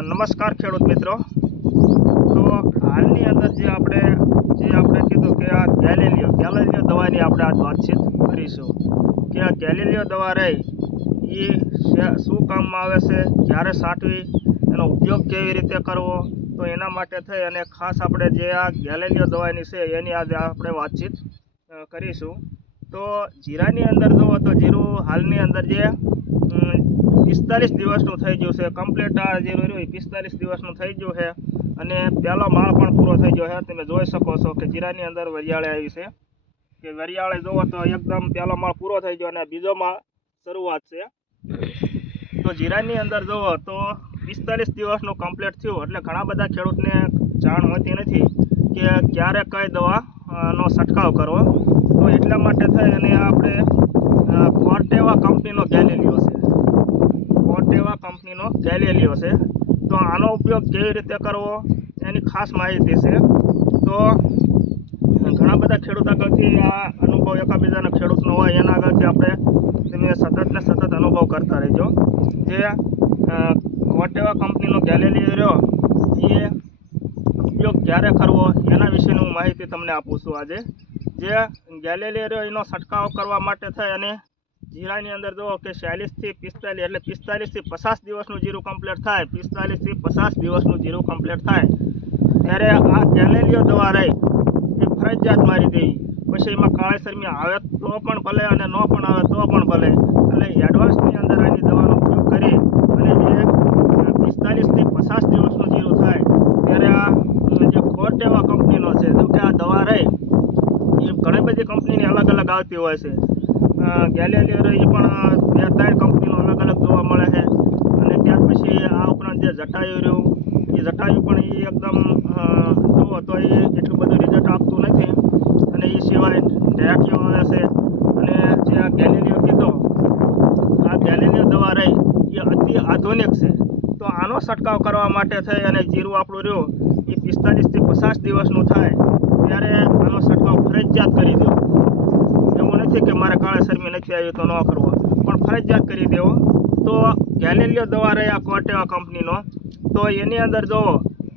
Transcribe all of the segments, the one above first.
નમસ્કાર ખેડૂત મિત્રો। તો હાલની અંદર જે આપણે કીધું કે આ ગેલેલિયો દવાની આપણે આજ વાતચીત કરીશું કે આ ગેલેલિયો દવા રહી એ શું કામમાં આવે છે, ક્યારે છાંટવી, એનો ઉપયોગ કેવી રીતે કરવો, તો એના માટે થઈ અને ખાસ આપણે જે આ ગેલેલિયો દવાની છે એની આજે આપણે વાતચીત કરીશું। તો જીરાની અંદર જુઓ તો જીરું હાલની અંદર જે 45 દિવસનું થઈ ગયું છે, કમ્પ્લીટ આ જીરું રહ્યું 45 દિવસનું થઈ ગયું છે અને પહેલો માળ પણ પૂરો થઈ ગયો છે। તમે જોઈ શકો છો કે જીરાની અંદર વરિયાળી આવી છે કે વરિયાળી જુઓ તો એકદમ પહેલો માળ પૂરો થઈ ગયો અને બીજો માળ શરૂઆત છે। તો જીરાની અંદર જુઓ તો 45 દિવસનું કમ્પ્લીટ થયું એટલે ઘણા બધા ખેડૂતને જાણ હોતી નથી કે ક્યારે કઈ દવાનો છંટકાવ કરવો। તો એટલા માટે થઈ અને આપણે કોર્ટેવા કંપનીનો ગેલેલિયો છે। તો આનો ઉપયોગ કેવી રીતે કરવો એની ખાસ માહિતી છે। તો ઘણા બધા ખેડૂત આગળથી આ અનુભવ એકાબીજાનો ખેડૂતનો હોય એના આગળથી તમે સતત અનુભવ કરતા રહેજો। જે કોર્ટેવા કંપનીનો ગેલેલિયો રહ્યો એ ઉપયોગ ક્યારે કરવો એના વિશેની હું માહિતી તમને આપું છું આજે। જે ગેલેલિયો રહ્યો એનો છંટકાવ કરવા માટે થઈ અને જીરાની અંદર જુઓ કે 40 થી 45 એટલે 45 થી 50 દિવસનું જીરું કમ્પ્લીટ થાય, 45 થી 50 દિવસનું જીરું કમ્પ્લીટ થાય ત્યારે આ ગેલેલિયો દવા રહી એ ફરજિયાત મારી દેવી। પછી એમાં કાળી શરમી આવે તો પણ ભલે અને ન પણ આવે તો પણ ભલે, એટલે એડવાન્સની અંદર આની દવાનો ઉપયોગ કરી અને જે 45 થી 50 દિવસનું જીરું થાય ત્યારે આ જે કોર્ટેવા કંપનીનો છે, જો કે આ દવા રહી એ ઘણી બધી કંપનીની અલગ અલગ આવતી હોય છે। ગેલેલિયો એ પણ 2-3 કંપનીનો અલગ અલગ જોવા મળે છે અને ત્યાર પછી આ ઉપરાંત જે જટાયુ રહ્યું એ જટાયુ પણ એ એકદમ જુઓ તો એ એટલું બધું રિઝલ્ટ આપતું નથી અને એ સિવાય ડેટિયો આવે છે અને જે આ ગેલેલિયો કીધો આ ગેલેલિયો દવા રહી એ અતિ આધુનિક છે। તો આનો છંટકાવ કરવા માટે થઈ અને જીરું આપણું રહ્યું એ 45 થી 50 દિવસનું થાય ત્યારે આનો છંટકાવ ફરજિયાત કરી દેવો। એવું નથી કે મારે કાળા શરમી નથી આવી તો ન કરવો, પણ ફરજિયાત કરી દેવો। તો ગેલેલિયો દવા રહી આ કોર્ટેવા કંપનીનો, તો એની અંદર જુઓ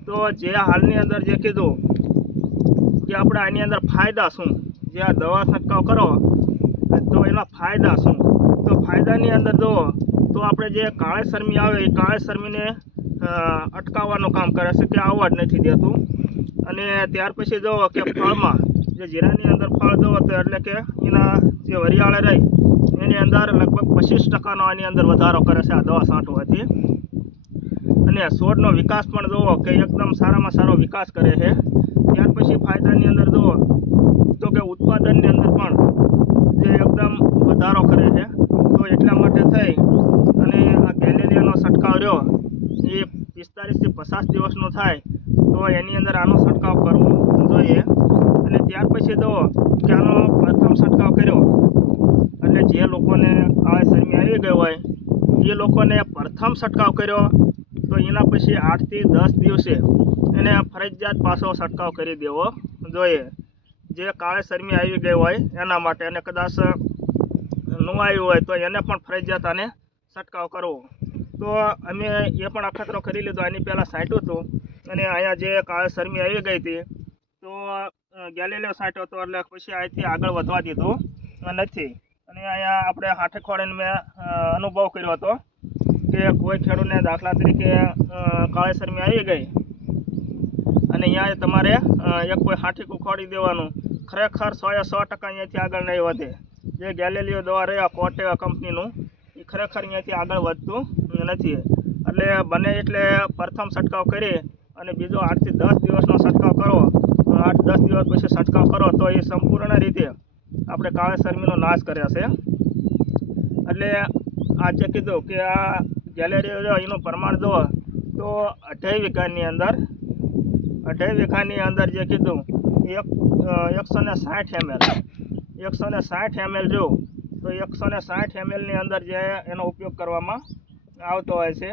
તો જે હાલની અંદર જે કીધું કે આપણે આની અંદર ફાયદા શું, જે આ દવા છંટકાવ કરો તો એના ફાયદા શું, તો ફાયદાની અંદર જુઓ તો આપણે જે કાળી શરમી આવે એ કાળી શરમીને અટકાવવાનું કામ કરે છે કે આવવા જ નથી દેતું। અને ત્યાર પછી જુઓ કે ફળમાં જે જીરાની અંદર ફળ જુઓ તો એટલે કે એના જે વરિયાળે રહી એની અંદર લગભગ 25% આની અંદર વધારો કરે છે આ દવા છાંટવાથી। અને છોડનો વિકાસ પણ જુઓ કે એકદમ સારામાં સારો વિકાસ કરે છે। ત્યાર પછી ફાયદાની અંદર જુઓ તો કે ઉત્પાદનની અંદર પણ જે એકદમ વધારો કરે છે। તો એટલા માટે થઈ અને આ ગેલેલિયોનો છંટકાવ રહ્યો એ 45 થી 50 દિવસનો થાય તો એની અંદર આનો છંટકાવ કરવો જોઈએ। અને ત્યાર પછી જુઓ કે આનો પ્રથમ છંટકાવ કર્યો એટલે જે લોકોને કાળી શરમી આવી ગઈ હોય એ લોકોને પ્રથમ છંટકાવ કર્યો તો એના પછી 8 થી 10 દિવસે એને ફરજિયાત પાછો છંટકાવ કરી દેવો જોઈએ, જે કાળી શરમી આવી ગઈ હોય એના માટે। અને કદાચ ન આવી હોય તો એને પણ ફરજિયાત આને છંટકાવ કરવો। તો અમે એ પણ અખતરો કરી લીધો, આની પહેલાં છાંટ્યું હતું અને અહીંયા જે કાળી શરમી આવી ગઈ હતી તો ગેલેલિયો છાંટ્યો હતો એટલે પછી અહીંથી આગળ વધવા દીધું નથી। અને અહીંયા આપણે હાથે ખોડીને મેં અનુભવ કર્યો હતો કે કોઈ ખેડૂતને દાખલા તરીકે કાળી શરમી આવી ગઈ અને અહીંયા તમારે એક કોઈ હાથીકું ખોડી દેવાનું, ખરેખર 100% અહીંયાથી આગળ નહીં વધે। જે ગેલેલિયો દવા રહ્યા કોર્ટેવા કંપનીનું એ ખરેખર અહીંયાથી આગળ વધતું નથી। એટલે બને એટલે પ્રથમ છંટકાવ કરી અને બીજો 8 થી 10 દિવસનો છંટકાવ કરો, 8-10 દિવસ પછી છંટકાવ કરો તો એ સંપૂર્ણ રીતે આપણે કાળી શરમીનો નાશ કર્યા છે। એટલે આ જે કીધું કે આ ગેલેલિયો એનું પ્રમાણ જુઓ તો 2.5 વીઘાની અંદર જે કીધું 160 ml રહ્યું તો 160 mlની અંદર જે એનો ઉપયોગ કરવામાં આવતો હોય છે।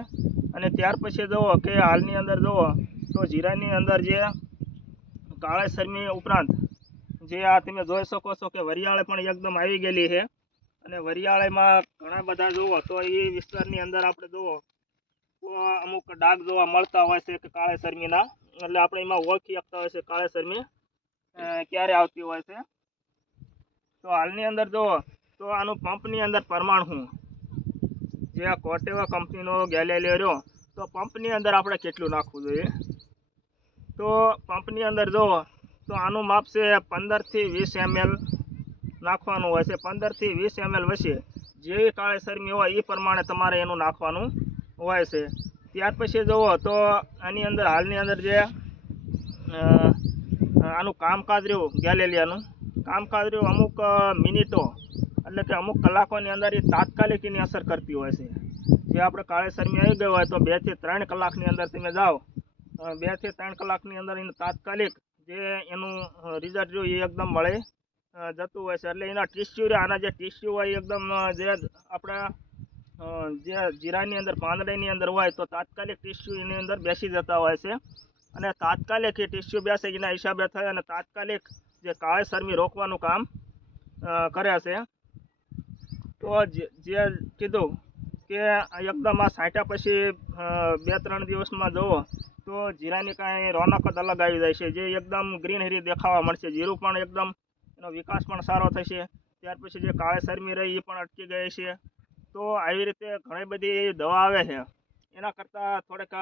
અને ત્યાર પછી જુઓ કે હાલની અંદર જુઓ તો જીરાની અંદર જે કાળી શરમી ઉપરાંત જે આ તમે જોઈ શકો છો કે વરિયાળે પણ એકદમ આવી ગયેલી છે અને વરિયાળીમાં ઘણા બધા જુઓ તો એ વિસ્તારની અંદર આપણે જુઓ તો અમુક ડાઘ જોવા મળતા હોય છે કે કાળે શરમીના, એટલે આપણે એમાં ઓળખી શકતા હોય છે કાળે શરમી ક્યારે આવતી હોય છે. તો હાલની અંદર જુઓ તો આનું પંપની અંદર પ્રમાણ શું, જે આ કોટેવા કંપનીનો ગેલેલિયો રહ્યો તો પંપની અંદર આપણે કેટલું નાખવું જોઈએ. તો પંપની અંદર જુઓ તો આનું માપ છે 15 થી 20 ml નાખવાનું હોય છે. 15 થી 20 ml વચ્ચે જેવી કાળી શરમી હોય એ પ્રમાણે તમારે એનું નાખવાનું હોય છે. ત્યાર પછી જુઓ તો આની અંદર હાલની અંદર જે આનું કામકાજ રહ્યું ગેલેલિયાનું કામકાજ રહ્યું અમુક મિનિટો એટલે કે અમુક કલાકોની અંદર એ તાત્કાલિક એની અસર કરતી હોય છે. જે આપણે કાળી શરમી આવી ગઈ હોય તો 2 થી 3 કલાકની અંદર તમે જાઓ, 2 થી 3 કલાકની અંદર એને તાત્કાલિક જે એનું રિઝલ્ટ રહ્યું એ એકદમ મળે જતું હોય છે. એટલે એના ટીસ્યુ રહ્યા, આના જે ટીસ્યુ હોય એકદમ જે આપણા જે જીરાની અંદર પાંદડાની અંદર હોય તો તાત્કાલિક ટીસ્યુ એની અંદર બેસી જતા હોય છે, અને તાત્કાલિક એ ટીસ્યુ બેસે એના હિસાબે થાય અને તાત્કાલિક જે કાળી શરમી રોકવાનું કામ કરે છે. તો જે કીધું કે એકદમ આ છાંટ્યા પછી 2-3 દિવસમાં જુઓ તો જીરાની કાંઈ રોનક જ અલગ આવી જાય છે, જે એકદમ ગ્રીનરી દેખાવા મળશે. જીરું પણ એકદમ એનો વિકાસ પણ સારો થશે. ત્યાર પછી જે કાળી શરમી રહી એ પણ અટકી ગઈ છે. તો આવી રીતે ઘણી બધી દવા આવે છે, એના કરતાં થોડીક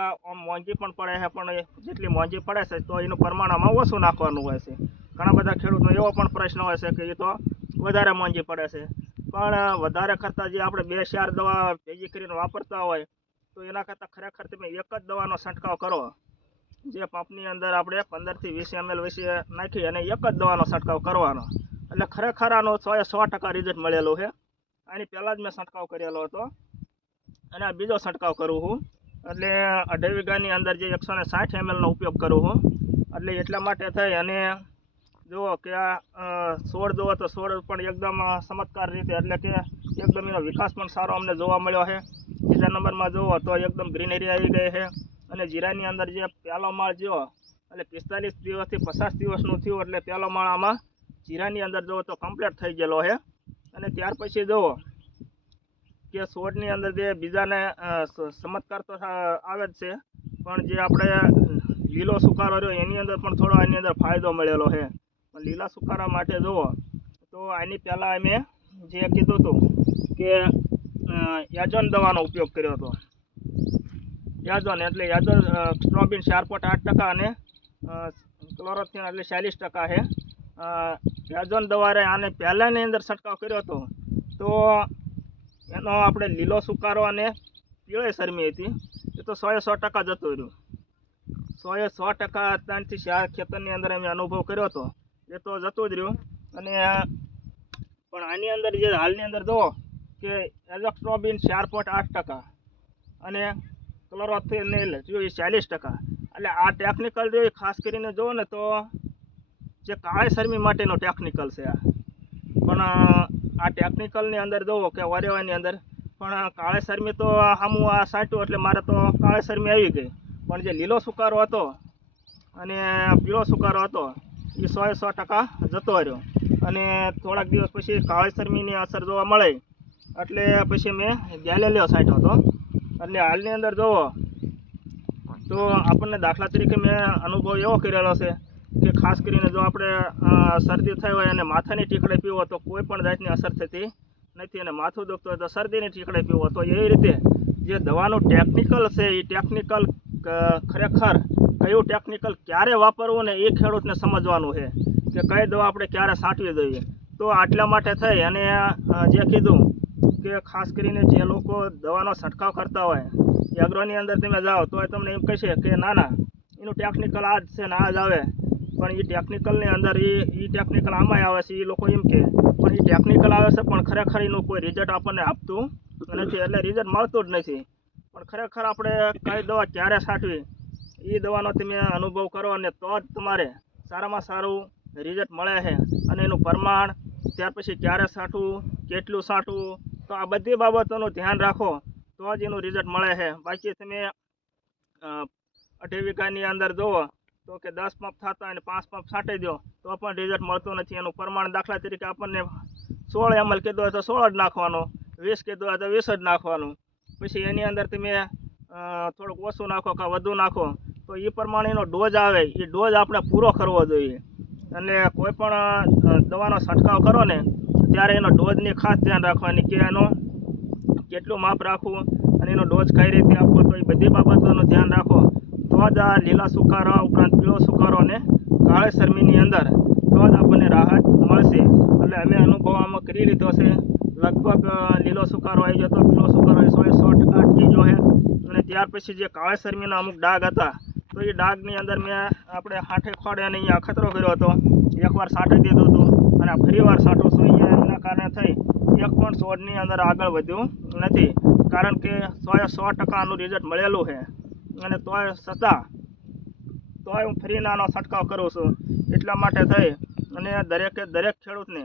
મોંઘી પણ પડે છે, પણ જેટલી મોંઘી પડે છે તો એનું પ્રમાણ આમાં ઓછું નાખવાનું હોય છે. ઘણા બધા ખેડૂતનો એવો પણ પ્રશ્ન હોય છે કે એ તો વધારે મોંઘી પડે છે, પણ વધારે કરતાં જે આપણે 2-4 દવા ભેગી કરીને વાપરતા હોય તો એના કરતાં ખરેખર તમે એક જ દવાનો છંટકાવ કરો, જે પંપની અંદર આપણે 15 થી 20 ml વિશે નાખી અને એક જ દવાનો છંટકાવ કરવાનો, એટલે ખરેખર આનો 100% રિઝલ્ટ મળેલું છે. આની પહેલાં જ મેં છંટકાવ કરેલો હતો અને આ બીજો છંટકાવ કરું છું. એટલે 2.5 વીઘાની અંદર જે 160 ml નો ઉપયોગ કરું છું. એટલે એટલા માટે થઈ અને જુઓ કે આ છોડ જુઓ તો છોડ પણ એકદમ ચમત્કાર રીતે, એટલે કે એકદમ એનો વિકાસ પણ સારો અમને જોવા મળ્યો છે. બીજા નંબરમાં જુઓ તો એકદમ ગ્રીનરી આવી ગઈ છે, અને જીરાની અંદર જે પહેલો માળ જો એટલે 45 દિવસથી 50 દિવસનું થયું એટલે પહેલો માળ આમાં જીરાની અંદર જુઓ તો કમ્પ્લીટ થઈ ગયેલો છે. અને ત્યાર પછી જુઓ કે છોડની અંદર જે બીજાને ચમત્કાર તો આવે જ છે, પણ જે આપણે લીલો સુકારો રહ્યો એની અંદર પણ થોડો આની અંદર ફાયદો મળેલો છે. લીલા સુકારા માટે જુઓ તો આની પહેલાં અમે જે કીધું હતું કે યાજોન દવાનો ઉપયોગ કર્યો હતો. યાજોન એટલે યાજોન સ્ટ્રોબિન 4.8% અને ક્લોરોથિન એટલે 40% છે. યાજોન દવા આને પહેલાંની અંદર છંટકાવ કર્યો હતો તો એનો આપણે લીલો સુકારો અને પીળી શરમી હતી એ તો 100% જતું રહ્યું. 100% 3 થી 4 ખેતરની અંદર અમે અનુભવ કર્યો હતો એ તો જતું જ રહ્યું. અને પણ આની અંદર જે હાલની અંદર જુઓ કે એઝોસ્ટ્રોબિન 4.8% અને ક્લોરોથિનિલ જો એ 40%, એટલે આ ટેકનિકલ જો ખાસ કરીને જુઓ ને તો જે કાળી શરમી માટેનો ટેકનિકલ છે આ. પણ આ ટેકનિકલની અંદર જુઓ કે વરેવાની અંદર પણ કાળી શરમી તો સામું આ સાટ્યું એટલે મારે તો કાળી શરમી આવી ગઈ, પણ જે લીલો સુકારો હતો અને પીળો સુકારો હતો એ 100% જતો રહ્યો. અને થોડાક દિવસ પછી કાળી શરમીની અસર જોવા મળે એટલે પછી મેં ગેલેલિયો છાંટ્યો હતો. એટલે હાલની અંદર જુઓ તો આપણને દાખલા તરીકે મેં અનુભવ એવો કરેલો છે કે ખાસ કરીને જો આપણે શરદી થઈ હોય અને માથાની ટીકડી પીવો તો કોઈ પણ જાતની અસર થતી નથી, અને માથું દુખતું હોય તો શરદીની ટીકડી પીવો તો એવી રીતે જે દવાનું ટેકનિકલ છે એ ટેકનિકલ ખરેખર કયું ટેકનિકલ ક્યારે વાપરવું ને એ ખેડૂતને સમજવાનું છે કે કઈ દવા આપણે ક્યારે છાંટવી જોઈએ. તો આટલા માટે થઈ અને જે કીધું કે ખાસ કરીને જે લોકો દવાનો છંટકાવ કરતા હોય એગ્રોની અંદર તમે જાઓ તો તમને એમ કહેશે કે ના એનું ટેકનિકલ આ જ છે ને આ જ આવે, પણ એ ટેકનિકલની અંદર એ ટેકનિકલ આમાંય આવે છે. એ લોકો એમ કે પણ એ ટેકનિકલ આવે છે પણ ખરેખર એનું કોઈ રિઝલ્ટ આપણને આપતું નથી, એટલે રિઝલ્ટ મળતું જ નથી. પણ ખરેખર આપણે કઈ દવા ક્યારે છાંટવી એ દવાનો તમે અનુભવ કરો અને તો જ તમારે સારામાં સારું રિઝલ્ટ મળે છે. અને એનું પ્રમાણ, ત્યાર પછી ક્યારે છાંટવું, કેટલું છાંટવું, તો આ બધી બાબતોનું ધ્યાન રાખો તો જ એનું રિઝલ્ટ મળે છે. બાકી તમે 2.5 વીઘાની અંદર જુઓ તો કે 10 પંપ થતા અને 5 પંપ છાંટી દો તો પણ રિઝલ્ટ મળતું નથી. એનું પ્રમાણ દાખલા તરીકે આપણને 16 ml કીધું હોય તો 16 જ નાખવાનું, 20 કીધું હોય તો 20 જ નાખવાનું. પછી એની અંદર તમે થોડુંક ઓછું નાખો કે વધુ નાખો, તો એ પ્રમાણેનો ડોઝ આવે એ ડોઝ આપણે પૂરો કરવો જોઈએ. અને કોઈ પણ દવાનો છંટકાવ કરો ને ત્યારે એનો ડોઝની ખાસ ધ્યાન રાખવાની કે એનો કેટલું માપ રાખવું અને એનો ડોઝ કઈ રીતે આપવો, તો એ બધી બાબતોનું ધ્યાન રાખો તો જ આ લીલા સુકારા ઉપરાંત પીળો સુકારો અને કાળી શરમીની અંદર તો જ આપણને રાહત મળશે. એટલે અમે અનુભવ આમાં કરી લીધો છે. લગભગ લીલો સુકારો આવી જતો, પીળો સુકારો 100% અટકી ગયો છે. અને ત્યાર પછી જે કાળી શરમીના અમુક ડાઘ હતા તો એ ડાઘની અંદર મેં આપણે હાથે ખોડે અને અહીંયા અખતરો કર્યો હતો, એકવાર છાંટી દીધું હતું અને ફરી વાર છાંટું છું. એના કારણે થઈ એક પણ છોડની અંદર આગળ વધ્યું નથી, કારણ કે 100% આનું રિઝલ્ટ મળેલું છે. અને તોય છતાં હું ફરી નાનો છંટકાવ કરું છું. એટલા માટે થઈ અને દરેક ખેડૂતને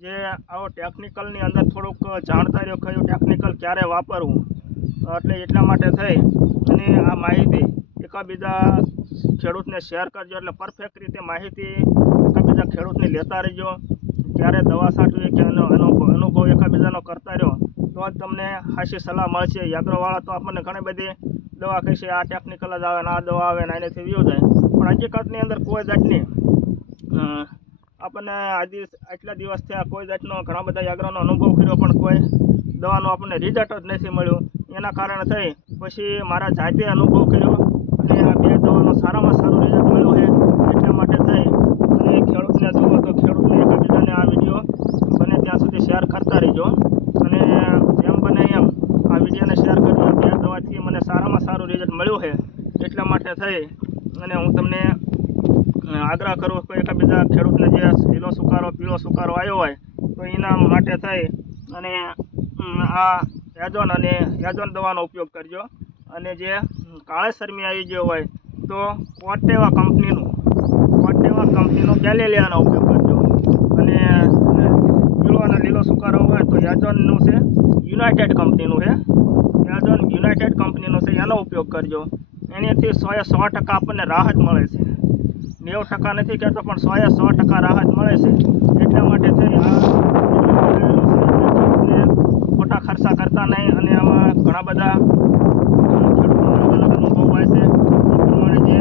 જે આવો ટેકનિકલની અંદર થોડુંક જાણતા રહ્યો કયું ટેકનિકલ ક્યારે વાપરવું, એટલે એટલા માટે થઈ અને આ માહિતી એકાબીજા ખેડૂતને શેર કરજો. એટલે પરફેક્ટ રીતે માહિતી એકાબીજા ખેડૂતને લેતા રહેજો. ક્યારે દવા છાંટવી કે એનો અનુભવ એકાબીજાનો કરતા રહ્યો તો જ તમને સાચી સલાહ મળશે. એગ્રોવાળા તો આપણને ઘણી બધી દવા કહેશે આ ટેકનિકલ જ આવે ને આ દવા આવે ને એનાથી વ્યૂ જાય, પણ હકીકતની અંદર કોઈ જાતની આપણને આજે આટલા દિવસ થયા કોઈ જાતનો ઘણા બધા એગ્રોનો અનુભવ કર્યો પણ કોઈ દવાનું આપણને રિઝલ્ટ જ નથી મળ્યું. એના કારણે થઈ પછી મારા જાતે અનુભવ કર્યો અને આ બે દવાનો સારામાં સારું રિઝલ્ટ મળ્યું છે. એટલા માટે થઈ અને ખેડૂતને જુઓ તો ખેડૂતને એકબીજાને આ વિડીયો બને ત્યાં સુધી શેર કરતા રહીજો. અને જેમ બને એમ આ વિડીયોને શેર કરજો. બે દવાથી મને સારામાં સારું રિઝલ્ટ મળ્યું છે. એટલા માટે થઈ અને હું તમને આગ્રહ કરું કે એકાબીજા ખેડૂતને જે લીલો સુકારો પીળો સુકારો આવ્યો હોય તો એના માટે થઈ અને આ એજોન દવાનો ઉપયોગ કરજો. અને જે કાળી શરમી આવી ગયો હોય તો કોટેવા કંપનીનું ગેલેલિયાનો ઉપયોગ કરજો. અને પીળો અને લીલો સુકારો હોય તો એજોનનું છે યુનાઇટેડ કંપનીનું છે, એનો ઉપયોગ કરજો. એનાથી 100% આપણને રાહત મળે છે. 90% નથી કહેતો પણ 100% રાહત મળે છે. એટલા માટે થઈ ખોટા ખર્ચા કરતા નહીં. અને આમાં ઘણા બધા ખેડૂતો અલગ અલગ અનુભવ હોય છે. એ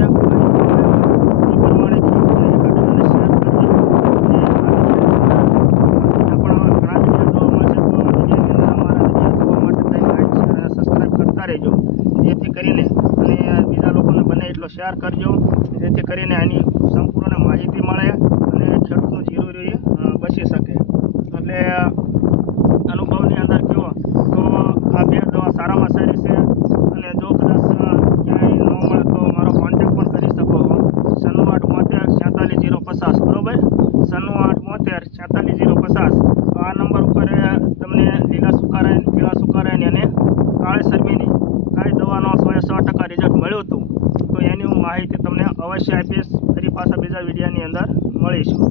પ્રમાણે ખેડૂતોને એકાબીજાને શેર કરજો. સબસ્ક્રાઈબ કરતા રહેજો, જેથી કરીને અને બીજા લોકોને બને એટલો શેર કરજો, જેથી કરીને આની સંપૂર્ણ માહિતી મળે અને ખેડૂતનું જીરું બચી શકે. એટલે અનુભવની અંદર કહો તો આ બે દવા સારામાં સારી છે. અને જો કદાચ ક્યાંય ન મળે તો મારો કોન્ટેક પણ કરી શકો છો 9872 46050, બરાબર? 9872 46050. તો આ નંબર ઉપર તમને લીલા સુકારા પીળા સુકારાની અને કાળી શરમીની કઈ દવાનો 100% રિઝલ્ટ મળ્યું હતું તો એની હું માહિતી તમને અવશ્ય આપીશ. ફરી પાછા બીજા વિડીયોની અંદર મળીશું.